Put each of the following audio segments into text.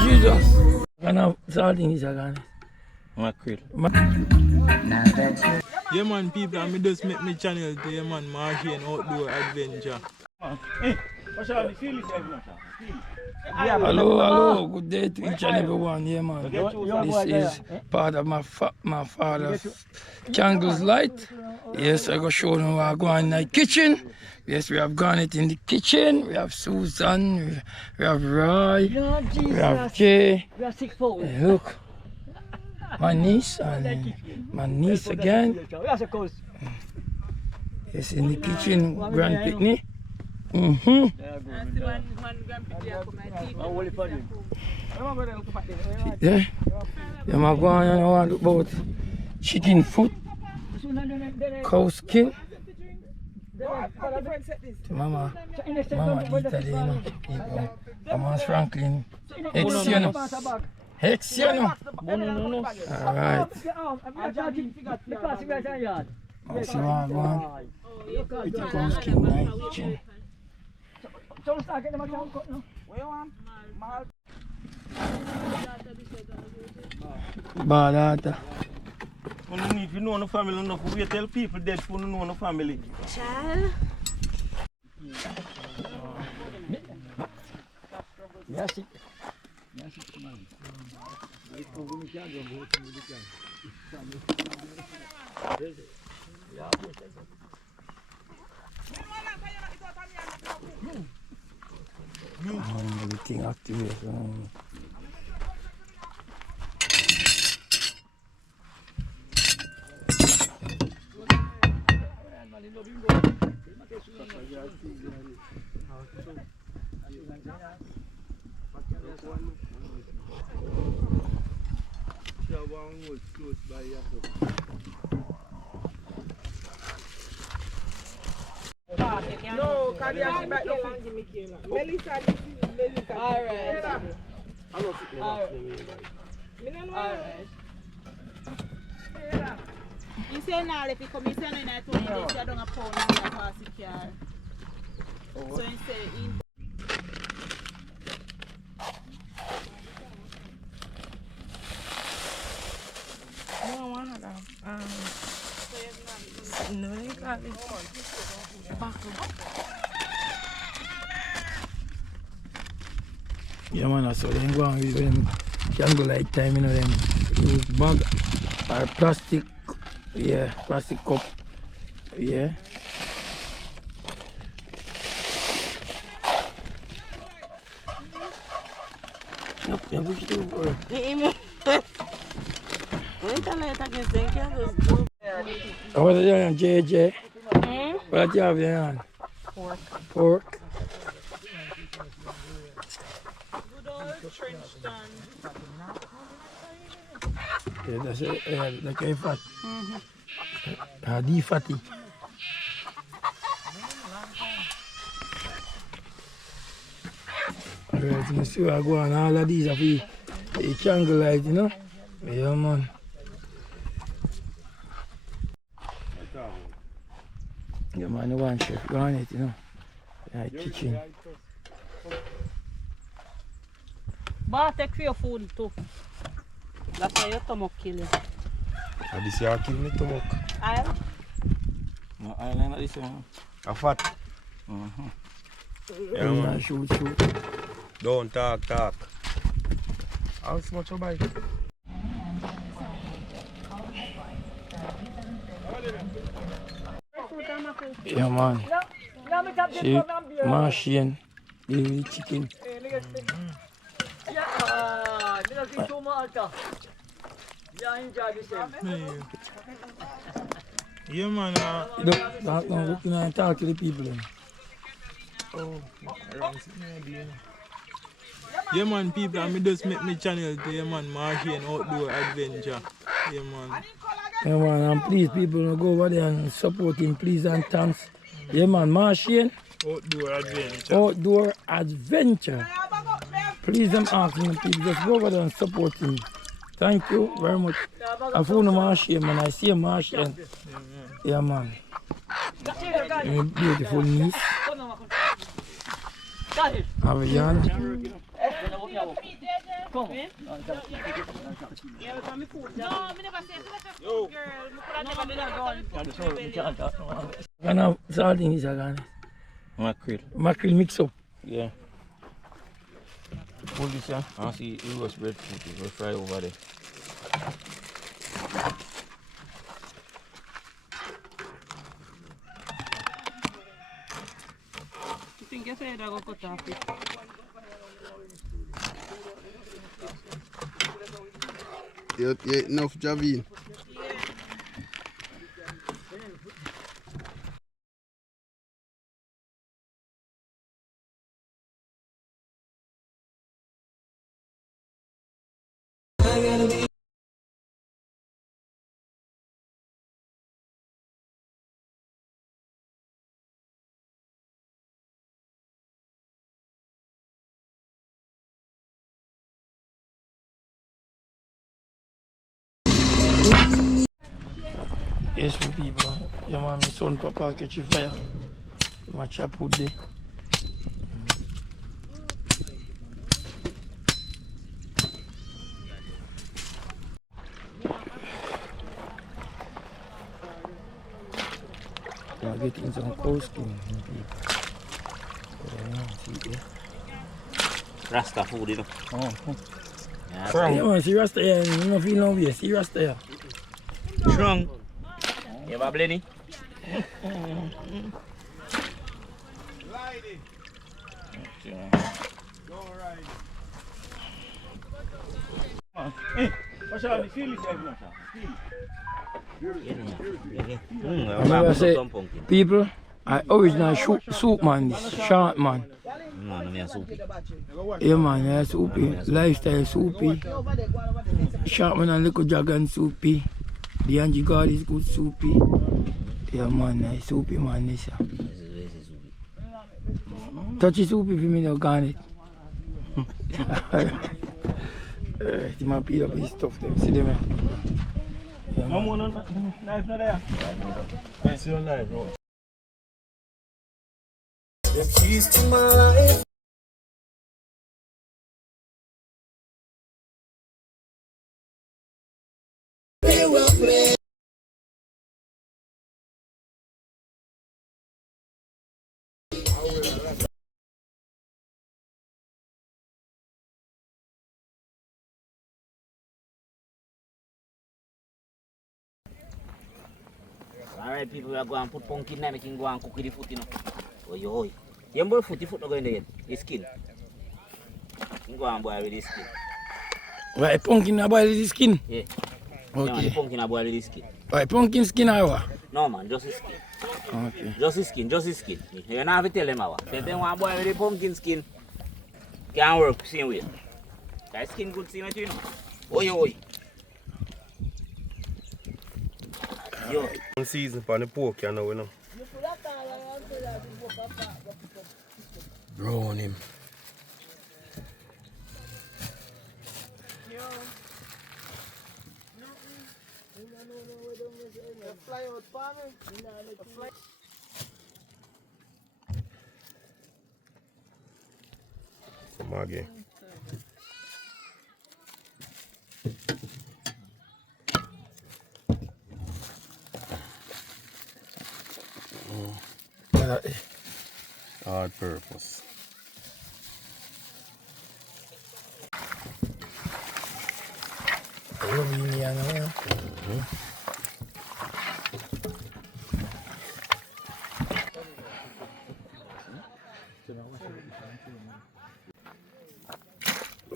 Jesus. Gonna sardines again. Mackerel. Yeah man, people, I just make me channel to yeah man, Martian Outdoor Adventure. Hey, what's all the feelings everyone? Hello, good day to each and everyone. Yeah, man. This is part of my father's candles light. Yes, I go show them what I go in the kitchen. Yes, we have garnet in the kitchen. We have Susan, we have Roy, we have Jay. Look, my niece and my niece again. Yes, in the kitchen, Grand Picnic. Yeah, I'm going on about chicken foot, cow skin. Mama eat that, you know, people. Mama Franklin, Hex, you know. All right. Let's see what I want. With the cow skin, nice chin. Badata. You need to know the family enough. We tell people dead for no know the family. Child. Yes. Everything activated. No, because you have back no Melissa. All right. You say now if you come in and I told you that you don't have a pound and you pass the car. So you say in No, they got it. Yeah, man, so they go on with them candle light time, you know, them use bag or plastic, yeah, plastic cup, yeah. Yep, yeah, we should do work. What are you doing, JJ? What are you having? pork. Pork. Good old trench done. Yeah, that's it, like a fat. The fatty. Alright, you see I go on all of these are for the candle light, you know? Yeah, man. Yeah, man, the one chef go on it, you know? Yeah, kitchen. But take for your food too. That's why your stomach kill you. And this year kill me stomach. I'll. No, I like this one. A fat. Yeah, man. Shoot. Don't talk. How much you buy? Yeah, man. See, Martian, the chicken. Yeah man, Look, and talk to the people. yeah man, people, I just make me channel to yeah man, Martian Outdoor Adventure. Yeah man. Yeah, man, and please, people, go over there and support him, please, and thanks. Yeah, man, Martian Outdoor Adventure. Please, I'm asking you, please, just go over there and support him. Thank you very much. I found a Martian, man. I see a Martian. Yeah, man. My beautiful niece. Have a yarn. No, me never say so. Girl, Can I have sardines again? Mackerel. Mackerel mix up. Yeah. Hold this, yeah. I see it was bread it will fry over there. You think you said I go cut off it? You ate enough Javine? Yes, for people. Yeah, man, my son papa catch a fire. My chap would there. I'm getting some cow skin. See there. Rasta food, you know. Oh. Yeah, Yeah, man, see Rasta here. You don't feel no way. See Rasta here. strong. You have a blenny? Hey, what's up? Feel it, I never say, people, I original soup man, this short man. Yeah man, yeah, soupy, lifestyle soupy. Short man and little dragon soupy. The Angie God is good soupy. Yeah man, nice soupy man, this. Touchy soupy for me now, gone it. He might beat up his stuff them, see them. Yeah, no more knife not there. I see your knife, bro. The keys to my life. Alright, people, we are going to put pumpkin now, making go and cook the foot, you know. Oh, yo, you boil foot, the foot not going there, the skin. You go and boil with the skin. Right, pumpkin I boil the skin? Yeah. Okay. Yeah, man, the pumpkin I boil with the skin. Right, pumpkin skin or what? No, man, just the skin. Okay. Just the skin, just the skin. You don't have to tell them how. If they want to boil with the pumpkin skin, can't work same way. That skin good, see what you know. Oh, yo. Yo. One season for the pork, you know. Brown him. Maggie. Hard purpose.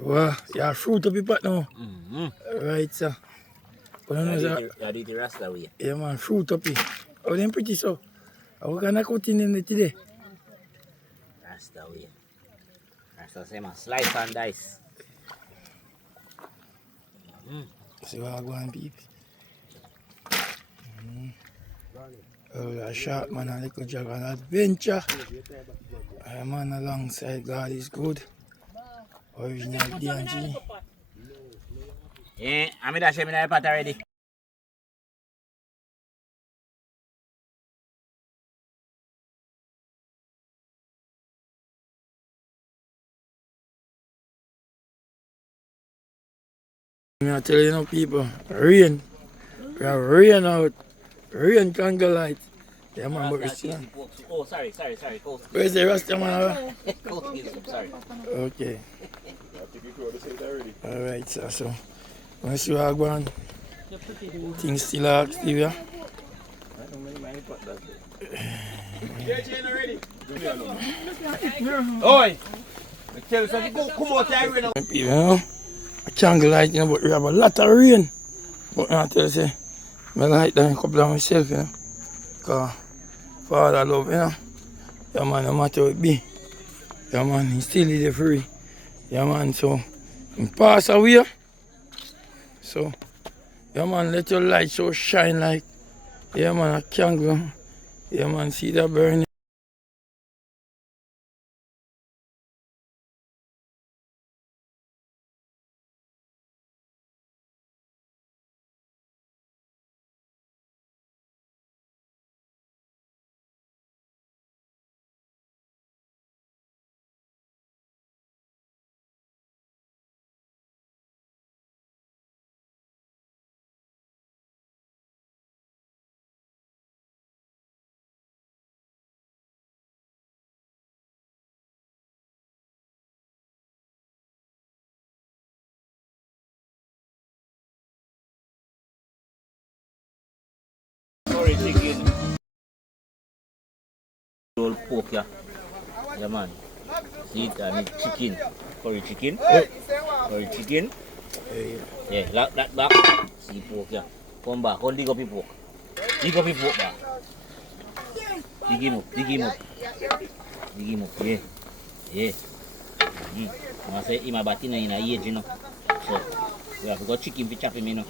Wow, yeah, fruit up your pot now. Right, sir. But I know, sir. You do the Rasta way. Yeah, man, fruit up here. Oh, them pretty so. How can I cut in them today? Rasta way. Rasta say, man, slice and dice. See what I go and peep. Oh, a sharp man and little dragon adventure. A man alongside God is good. Original D&G. Yeah, I'm in the pot already. I tell you now, people, rain. We have rain out. Rain Candlelight. Yeah, man, but it's still. Oh, sorry. Coast. Where's the rest of man? Coast is up, sorry. Okay. Alright, sir. So, once you are gone, things still are active, yeah? Oi! I tell you something, go come out here right now. You know, Candlelight, you know, but we have a lot of rain. But I tell you, say, I like that couple of myself, you know. Because Father love, you know. Yeah, man, no matter what it be. Yeah, man, he still is free. Yeah, man, so, he pass away. So, yeah, man, let your light so shine like, yeah, man, a candle. Yeah, man, see that burning. Sorry, chicken. Roll pork, yeah. Yeah, man. See it, I need chicken. Curry chicken. Curry chicken. Yeah, lock that back. See pork, yeah. Come back, come dig up your pork. Dig up your pork back. Dig him up. Dig him up, yeah. Yeah. I say, in my batina in a age, you know. So, we have to go chicken to chop him, you know.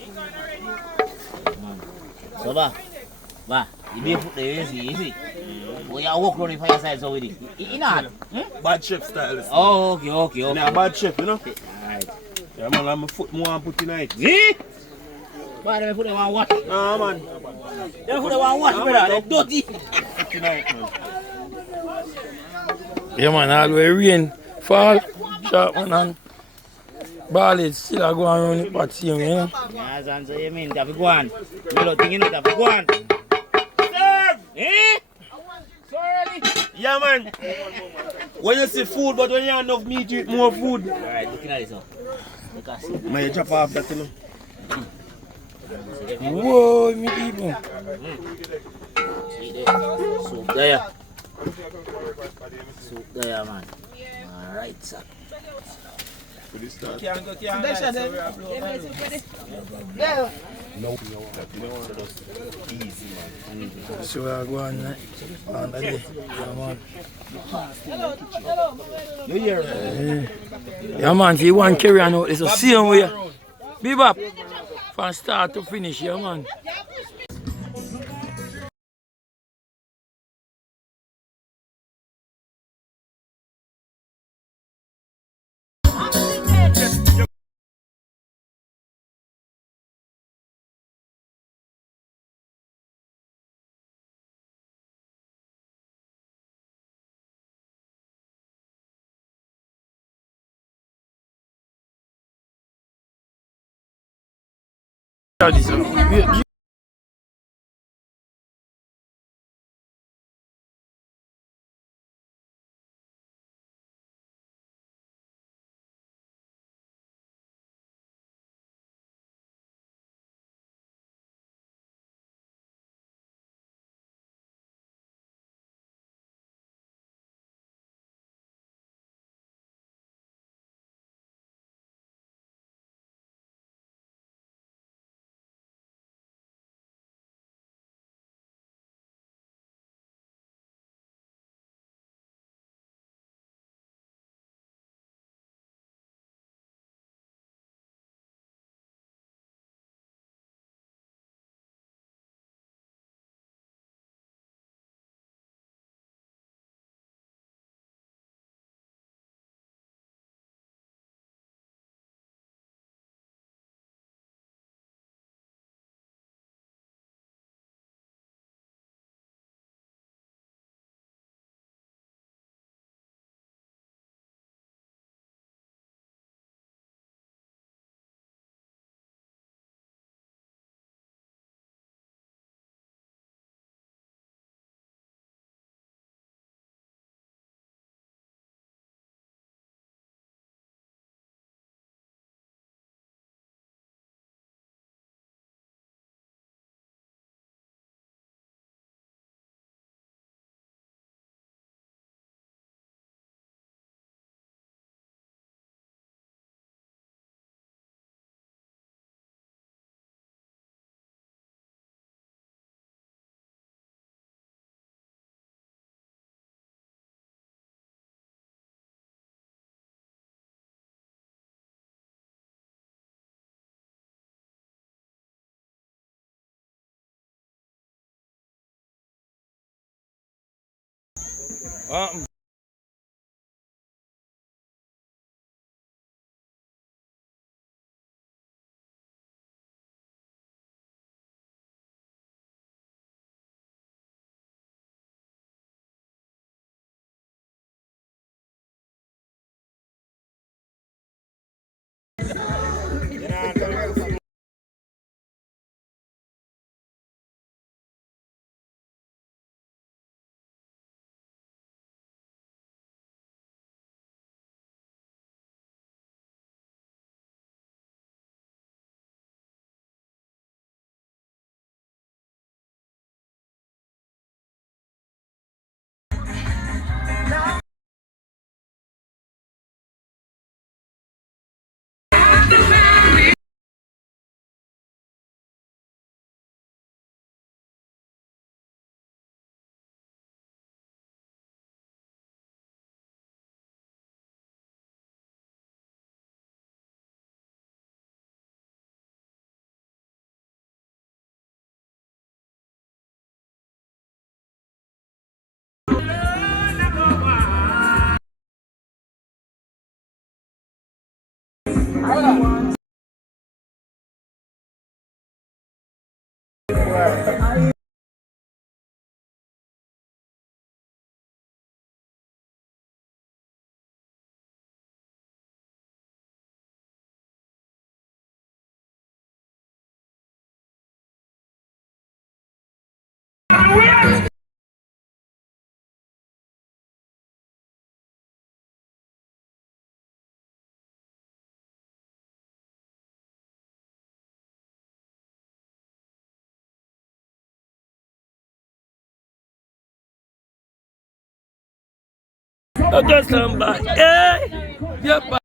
Yeah, man. So, you be put there, easy. Oh, you walk around the fireside so with it. You know Bad chef style. Oh, okay. Yeah, bad chef, you know. Alright. Yeah, man, I'm a foot more and put tonight. See? Why do they put them on wash? Nah, man. They put them on wash, brother. They're dirty. Tonight, man. Yeah, man, all the way rain fall, sharp man, and ball is still a go around the pot same, you know. Yes, and so you mean, you have to go on. You don't think you know, you have to go on. Serve! Eh? So early? Yeah, man. When you see food, but when you have enough meat, you eat more food. Alright, looking at this now. Look at this. Man, you chop off that, you know. Whoa, me people. See there? Soup there. Soup there, man. Alright, sir. So I go on that day. Yeah, man, if you want to carry on out, it's the same way. Bebop, from start to finish, yeah, man. Just come back. Hey! Yep.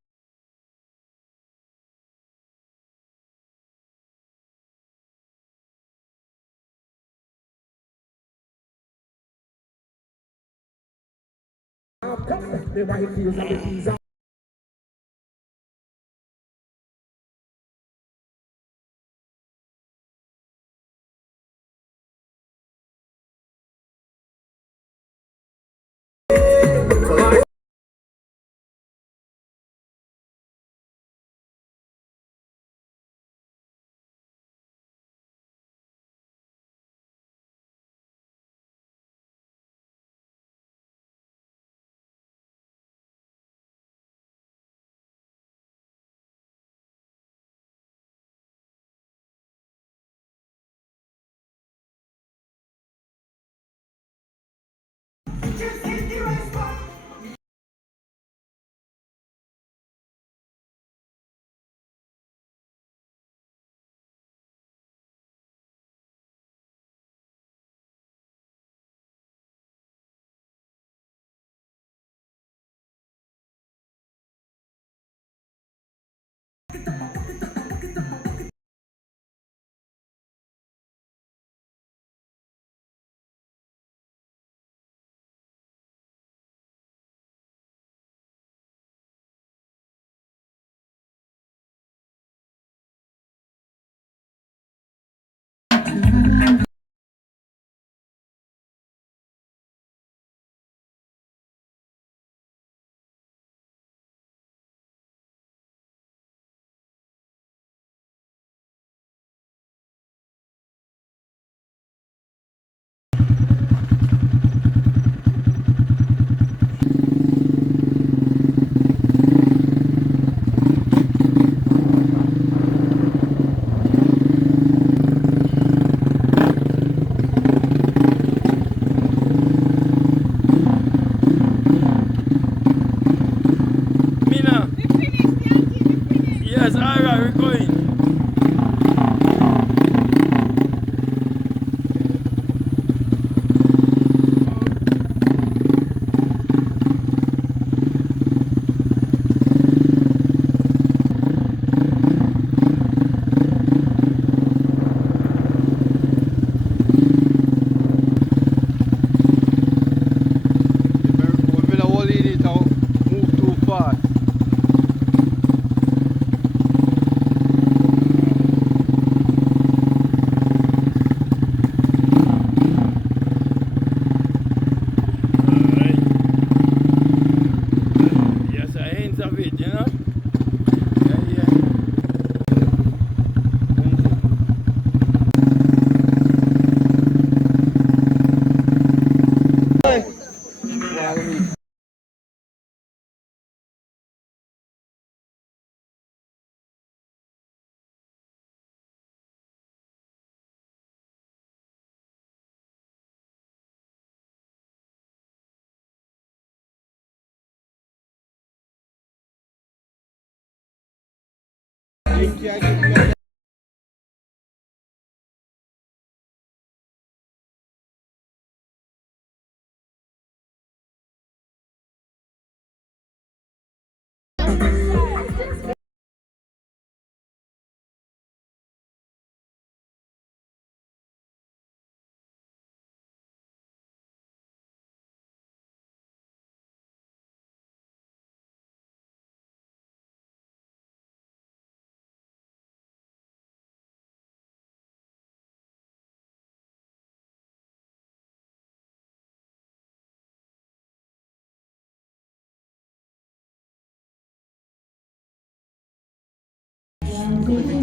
Come